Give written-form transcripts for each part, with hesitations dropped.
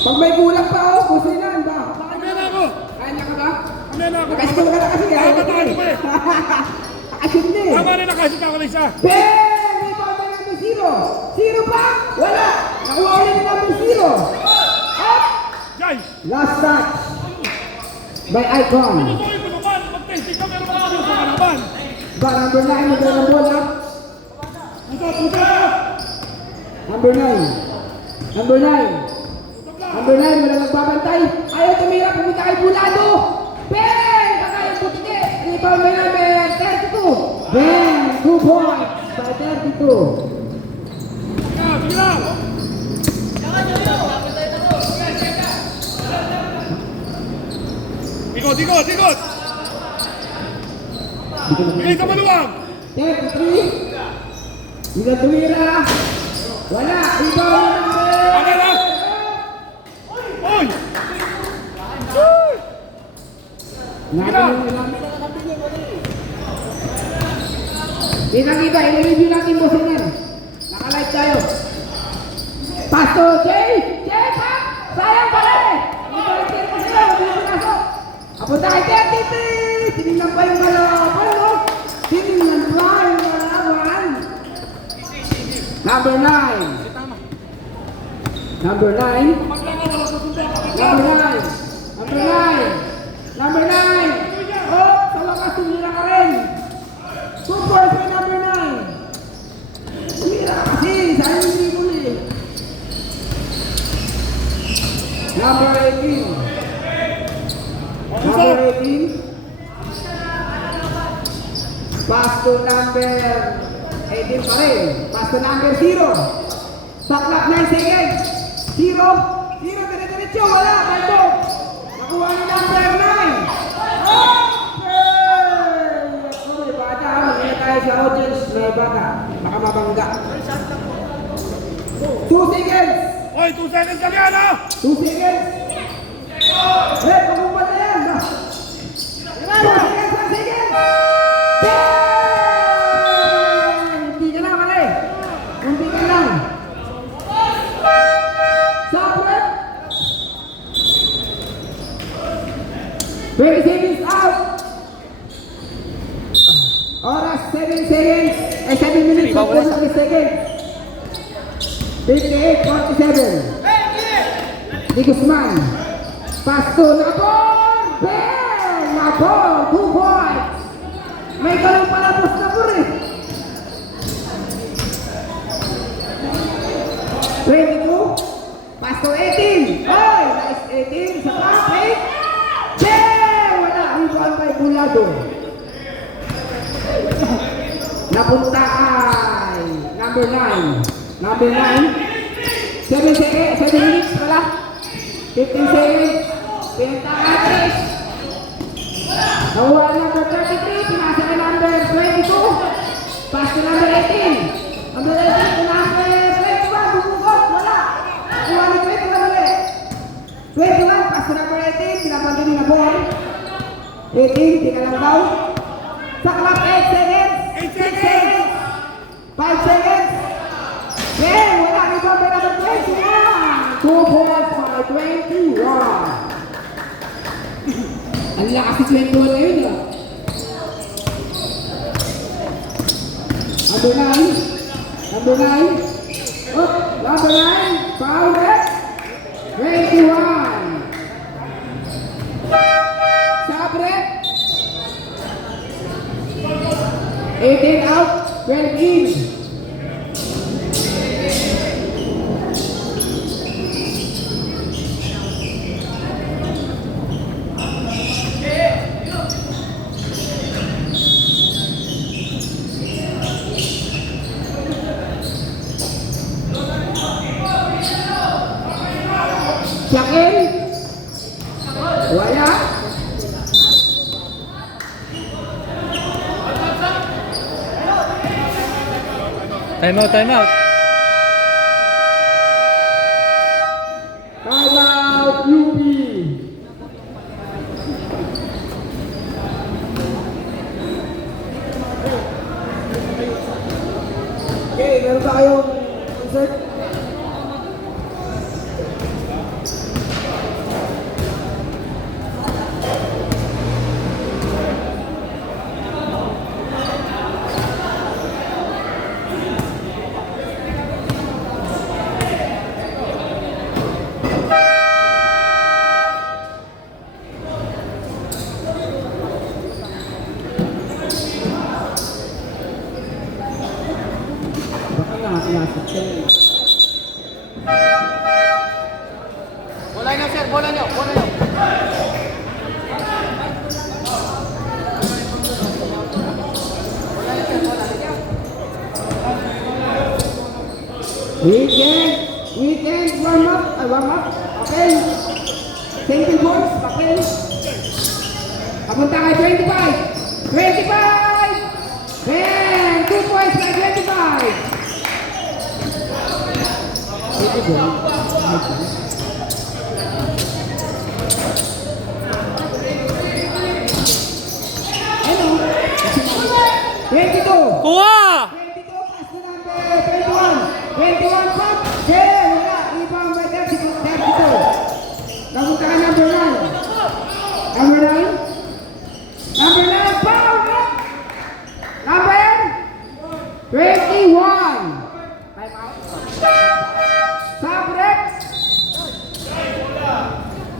Pag may kulang pa ako, kusinan ba? Kami na ako. Kaya ka ba? Kami na ako. Nakashoot ka na kasi. Tama tayo pa eh. Nakashoot na eh. Tama rin nakashoot ako na isa. Ben! May pa ba number 0? 0 pa? Wala! Nakuha ulit ng number 0. Up! Jai! Last touch. By Icon. Tutuloy ko naman. Mag-testing ka meron ako sa kalaban. Ba, number 9, number ng bola. Puta! Number 9. Number 9. Number 9, wala nagbabantay. Ayaw tumira, pumunta kay Bulado. Ben! Baka yung puti. Ito may number 32. Ben, 2 points by 32. Sige lang! Ikot, ikot, ikot! Bigay sa maluwang! 33. Hindi tumira. Wala. Ito ang number. Ano na? Oy! Kita, i-review natin mo sinin. Naka-live tayo. Pasto, Jay! Jay, pa! Sayang pala eh! Hindi pa rin tira sila, hindi na pinasok. Apunta kay 33! Tinignan pa yung malaban, no? Tinignan pa yung malaban. Number 9. Number 9. Number 9. Number 9. Number 9. Oh, sa wakas, tumira ka rin. 2 points by number 9. Tumira kasi, sayang yung dribble eh. Number 18. Number 18. Pass to number 18 pa rin. Pass to number 0. Baklap 9 seconds. 0. 0, dire-diretso. Wala. Kalbo. Nakuha ni number 9. Okay. Ako may bata. Magkaya tayo sa audience. May bata. Baka mabangga. 2 seconds. Oy, 2 seconds lang yan, ha? 2 seconds. Hey, pagkumpal na yan. 2 seconds, 1 second. Hindi ka na, mali. Hindi ka lang. Sapret. 20 seconds out. Oras, 7 seconds. 7 minutes, 40 seconds. 58-47. Di Guzman. Pasto na ball. Ben! Na ball. 2 points. May ganun palabos na po rin. 22. Pasto 18. Oy! Nice 18. Sa traffic. Che! Wala. Rebound by Bulado. Napunta ay number 9. Number 9. 7 seconds. 7 minutes pala. 15 seconds. Pintatis. Nakuha number 33. Pinasa ka number 22. Pass to number 18. Number 18 to number 21. Bubukot. Wala. Nakuha ni 21 ulit. 21. Pass to number 18. Pinapagin na ball. 18. Tika lang daw. Sa clock 8 seconds. 6 seconds. 5 seconds. Yeah, wala. Ikaw by number 21. 2 points by 21. Ang lakas si 21 na yun, ah. Number 9. Number 9. Oh, number 9. Foul it. 21. Sabret. 18 out. 12 in. Yakin? Wala? Time out, time out. Time out, UP. Okay, meron ba kayong concert? Weekend warm up. Okay. Single balls, okay. Papunta kay 25. 25! Then, 2 points by 25. Ano? 22. Kuha! 22 plus the number 21. 21 pop. Yeah, wala. Rebound by 32. Napunta ka number 9. Number 9. Number 9, foul. Number 21. Time out. Sabrek.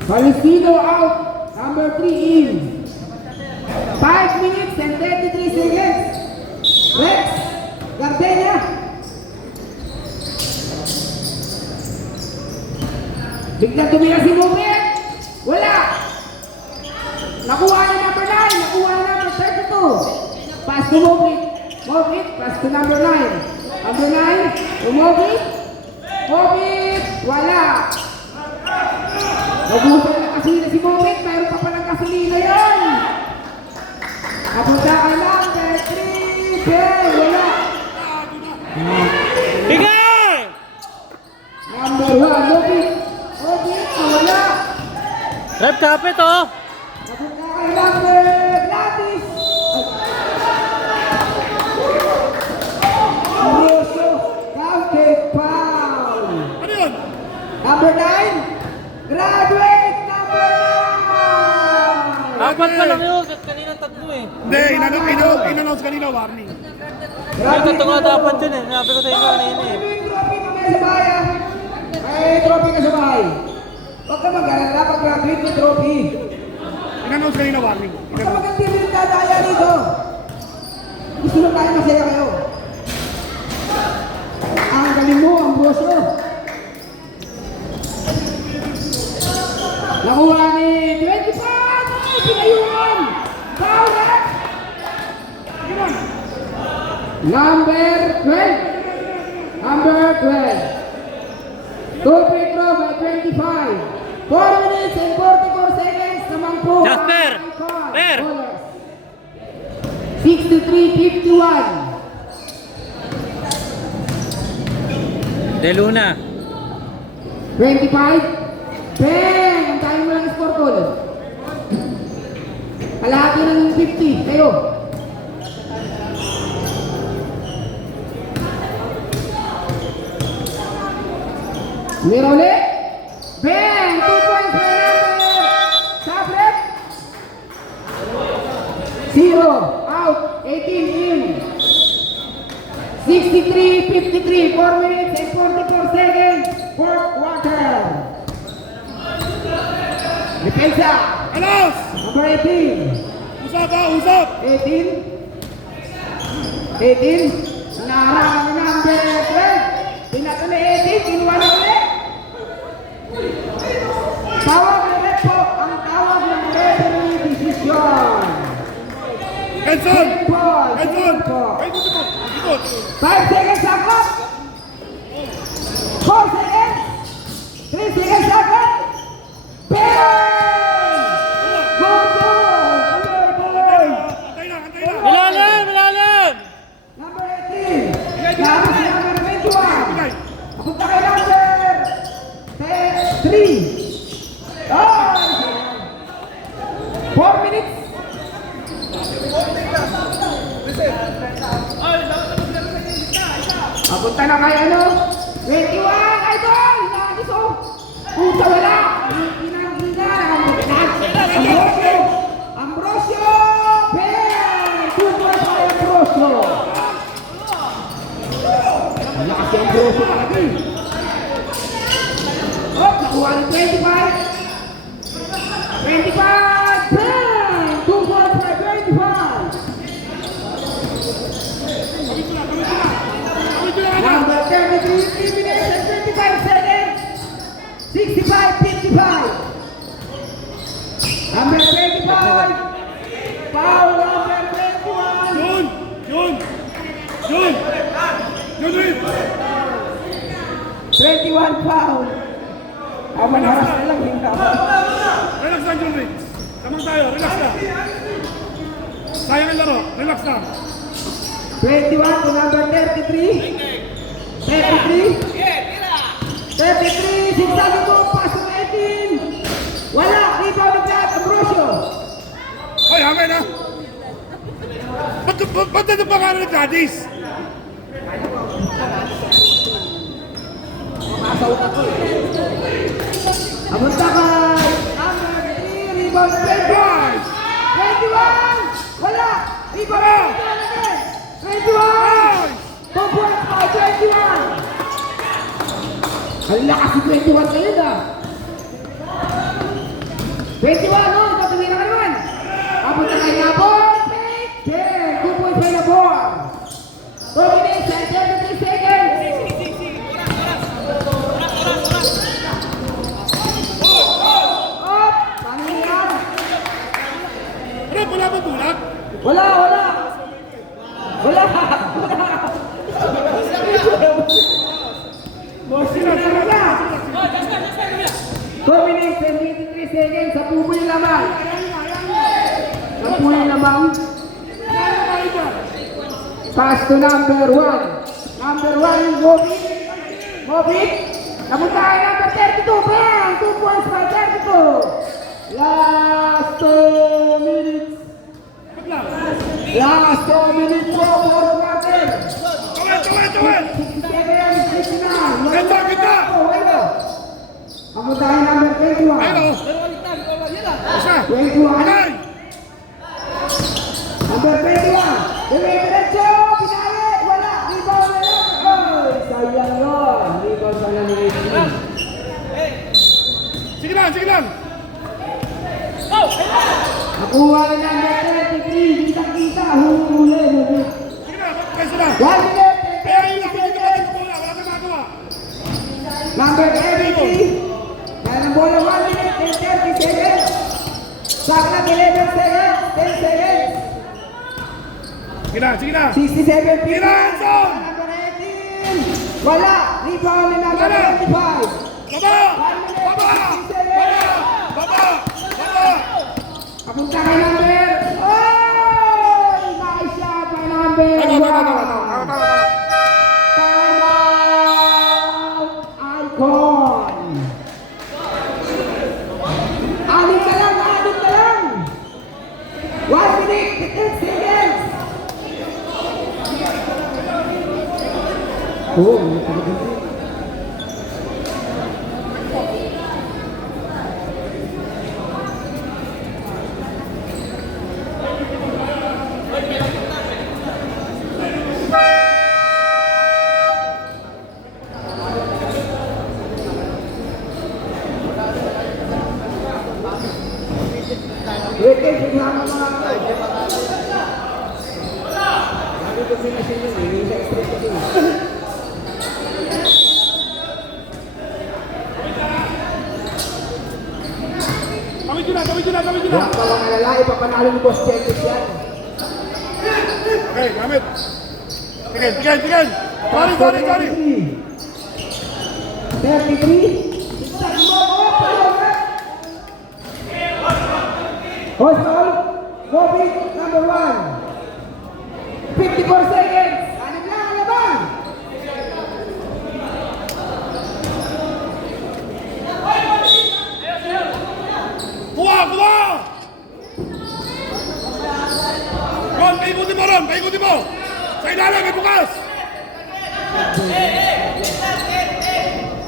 Palestino out. Number 3 in. 5 minutes and 33 seconds. Rex. Gardenia. Biglang tumira si Mubin. Wala. Nakuha niya number 9. Nakuha niya number 32. Pass to Mubin. Mubin. Pass to number 9. Number 9. To Mubin. Mubin. Wala. Nabusan na kasi na si Mubin. Mayroon pa palang kasulina yun. Napunta ka number 3. Wala. Bigay! Number 1. Mubin. Mubin. Wala. Rep kapit oh! Napunta kay number Gladys. Rosso, counted foul. Ano yun? Number 9, graduate number 9. Apat pa lang yun, kanina tatlo eh. Hindi, in-announce kanina warning. Yung tatlo nga dapat yun eh, sabi ko sa inyo kanina eh. May trophy pa kayo sa bahay ah. May trophy ka sa bahay. Huwag ka mag-alala pag graduate may trophy. In-announce kanina warning. Huwag ka mag-activity dadaya dito. Gusto mo tayo masaya kayo. Ang galing mo, ang broso. Nakuha ni 25! Ay, pinayuan! Foul eh! Number 12. Number 12. Two free throw by 25. 4 minutes and 44 seconds naman po. Jasper! Per! 63-51. De Luna. 25. Bang! Ang tayo mo lang score goal. Kalahati ng 50. Kayo. Mira ulit. Bang! 2 points for number. Sabret. 0. Out. 18 in. 63-53. 4 minutes and 44 seconds. Fourth quarter. Depensa. Alas! Number 18. Usap ha, usap! 18. 18. Naharang ang number 12. Pinaka na 18. Kinuha na ulit. Tawag ulit po ang tawag ng referee decision. Edson! Ball. Edson! Po. Ay, ikot! Ikot! 5 seconds sakot. 4 seconds. 3 seconds sakot. Bang! Go, go! Antay na! Ilalim! Ilalim! Number 18. Labas si number 21. Bigay! Papunta kay number 3. Oh! 4 minutes. Papunta na kay ano? 21, idol! Nakakiso! Puta wala! Pinang-ina! Ambrosio! Ambrosio! Bang! Super kay Ambrosio! Wala kasi Ambrosio talaga eh. Oh, nakuha ng 25! 25! Bang! 2 points by 25! Number 33, 3 minutes and 25 seconds. 65-55. 21 foul. Tama na haras na lang, hindi ka. Relax lang, John Rick. Kamang tayo, relax lang. Sayang ang laro, relax lang. 21 to number 33. 33. 33, zigzag mo, pass to 18. Wala, rebound ni Jack Ambrosio. Hoy, hangin na. Ba't na yung pangalan ng Gadis? Amunta kay number 3, rebound 21. 21, wala, rebound 21. 21, 2 points by 21. Ang lakas si 21 kayo na. 21, no? Ito tumira ka naman. Apunta kay Nabor. Fake. 2 points by Nabor. 2 minutes and 73 seconds. Up. Paano yan? Ano, wala ba tulak? Wala. Sila. 2 minutes and 23 seconds. Sa pupo yung lamang. Sa pupo yung lamang. Pass to number 1. Number 1 yung Gobit. Napunta kay number 32. Bang! 2 points by 32. Last 2 minutes. Last 2 minutes po. Fourth quarter. Tawid! 67, 69. Kita! Napunta kay number 21. Ayun o. Isa. 21. Ay! Number 21. Diretso. Pinali. Wala. Rebound na yun. Ay, sayang yun. Rebound pa na ni Richie. Sige lang. Nakuha na number 33. Kita-kita. Huli. Sige na, pwesto na. 1 minute. Kaya yun lang, hindi ka wala kang magawa. Number 33. Kaya ng bola 1 minute and 30 seconds. Saklat 11 seconds. 10 seconds. Sige na. 67 feet. Enzo! Number 18. Wala. Rebound ni number 25. Baba! Papunta kay number. Oh! Nice shot by number 1. Time out. Icon. Alit ka lang. 1 minute, 15 seconds. Oh, Kawin ko na. Yan palang alala, ipapanalo ni Boss Chetes yan. Okay, gamit. Tigil. Sorry. 33. Hostel, Gobit, number 1. 54 seconds. Anong lang, laban? Kuha! Ron, paikutin mo! Sa ilalim, may bukas!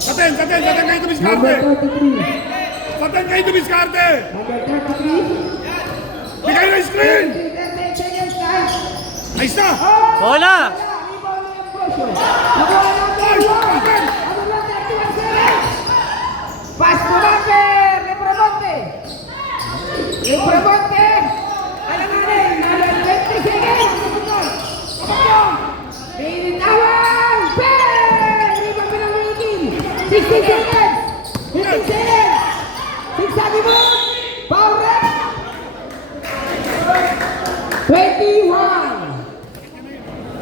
Saten kayo tumiskarte! Number 33. Saten kayo tumiskarte! Number 33. Bigay na screen! 38 seconds, guys. Ayos na! Bola! Pass to number Lepromonte. Ano natin? 20 seconds. Binitawan. Bang! Rebound pa ng waiting. 60 seconds. 50 seconds. 6 sabi mo. Power rep. 21.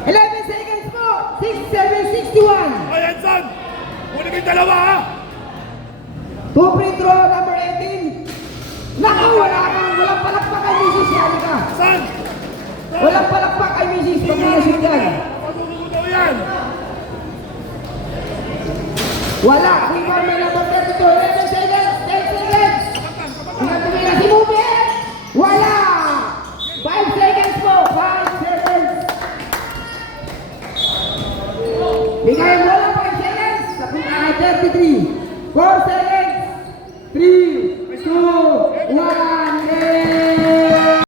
11 seconds po. 6, 7, 61. Ay, Edson! Muna kayong dalawa ha. 2 free throw, number 18. Naku, walang palakpak kay Mrs. Yanika. Saan? Walang palakpak kay Mrs. Pag nilashot yan. Matututo daw yan. Wala. Rebound may number 32. 11 seconds. 10 seconds. Ingat tumira si Mubin. Wala. 5 seconds po. 5 seconds. Bigay mo lang 5 seconds. Sa punta 33. 4 seconds.